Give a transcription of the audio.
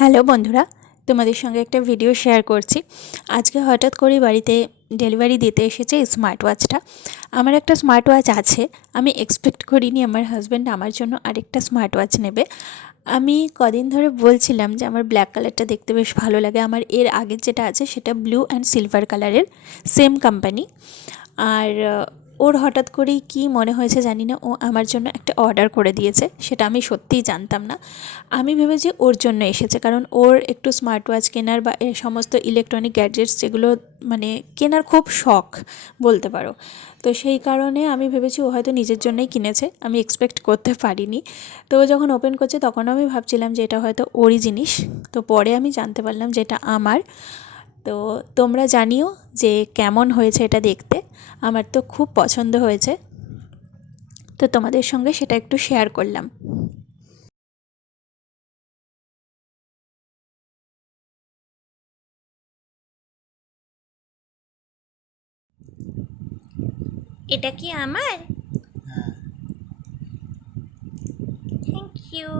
Hello বন্ধুরা, তোমাদের সঙ্গে একটা ভিডিও শেয়ার করছি। আজকে হঠাৎ করে বাড়িতে ডেলিভারি দিতে এসেছে স্মার্ট ওয়াচটা। আমার একটা স্মার্ট ওয়াচ আছে, আমি এক্সপেক্ট করিনি আমার হাজব্যান্ড আমার জন্য আরেকটা স্মার্ট ওয়াচ নেবে। আমি কদিন ধরে বলছিলাম যে আমার ব্ল্যাক কালারটা দেখতে বেশ ভালো লাগে। আমার এর আগের যেটা আছে সেটা ব্লু অ্যান্ড সিলভার কালারের, সেম কোম্পানি। আর ওর হঠাৎ করেই কী মনে হয়েছে জানি না, ও আমার জন্য একটা অর্ডার করে দিয়েছে। সেটা আমি সত্যিই জানতাম না। আমি ভেবেছি ওর জন্য এসেছে, কারণ ওর একটু স্মার্ট ওয়াচ কেনার বা এই সমস্ত ইলেকট্রনিক গ্যাডজেটস যেগুলো মানে কেনার খুব শখ বলতে পারো। তো সেই কারণে আমি ভেবেছি ও হয়তো নিজের জন্যই কিনেছে, আমি এক্সপেক্ট করতে পারিনি। তো ও যখন ওপেন করছে তখন আমি ভাবছিলাম যে এটা হয়তো ওরই জিনিস। তো পরে আমি জানতে পারলাম যে এটা আমার। তো তোমরা জানিও যে কেমন হয়েছে এটা দেখতে। আমার তো খুব পছন্দ হয়েছে, তো তোমাদের সঙ্গে সেটা একটু শেয়ার করলাম। এটা কি আমার? Thank you.